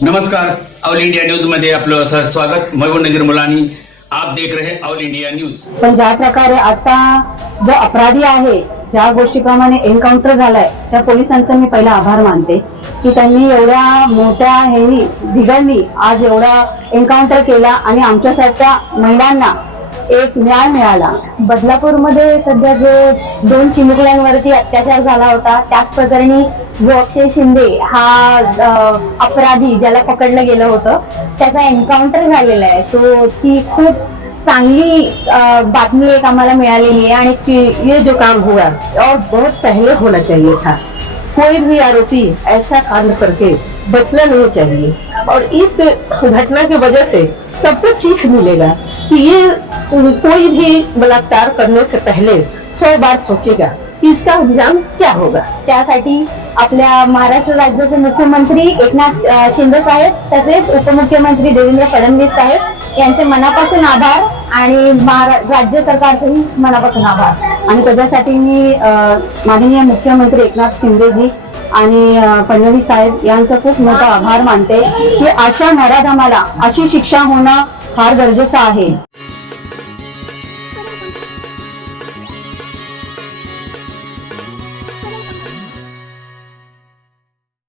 नमस्कार all India न्यूजमध्ये आपलं सर स्वागत. मयूर नजीर मुलानी. आप देख रहे ऑल इंडिया न्यूज. पण ज्या प्रकारे आता जो अपराधी आहे ज्या गोष्टीप्रमाणे एन्काउंटर झालाय त्या पोलिसांचा मी पहिला आभार मानते. की त्यांनी एवढ्या मोठ्या हेनी भिगांनी आज एवढा एन्काउंटर केला आणि आमच्यासारख्या महिलांना एक न्याय मिळाला. बदलापूरमध्ये सध्या जो दोन चिमुकल्यांवरती अत्याचार झाला होता त्याच प्रकरणी जो अक्षय शिंदे हा अपराधी ज्याला पकडलं गेलं होतं त्याचा एन्काउंटर झालेला आहे. सो ती खूप चांगली बातमी एक आम्हाला मिळालेली आहे आणि कि ये जो काम हुआ और बहुत पहले होना चाहिए था। कोई भी आरोपी ऐसा कांड करके बचना नहीं चाहिए। और इस घटना की वजह से सबको सीख मिलेगा। कि ये कोई भी बलात्कार करने से पहले सौ बार सोचेगा इसका एग्जाम क्या होगा। त्यासाठी आपल्या महाराष्ट्र राज्याचे मुख्यमंत्री एकनाथ शिंदे साहेब तसेच उपमुख्यमंत्री देवेंद्र फडणवीस साहेब यांचे मनापासून आभार आणि राज्य सरकारचेही मनापासून आभार. आणि त्याच्यासाठी मी माननीय मुख्यमंत्री एकनाथ शिंदेजी आणि फडणवीस साहेब यांचा खूप मोठा आभार मानते की अशा नराधमाला अशी शिक्षा होणं फार गरजेचं आहे.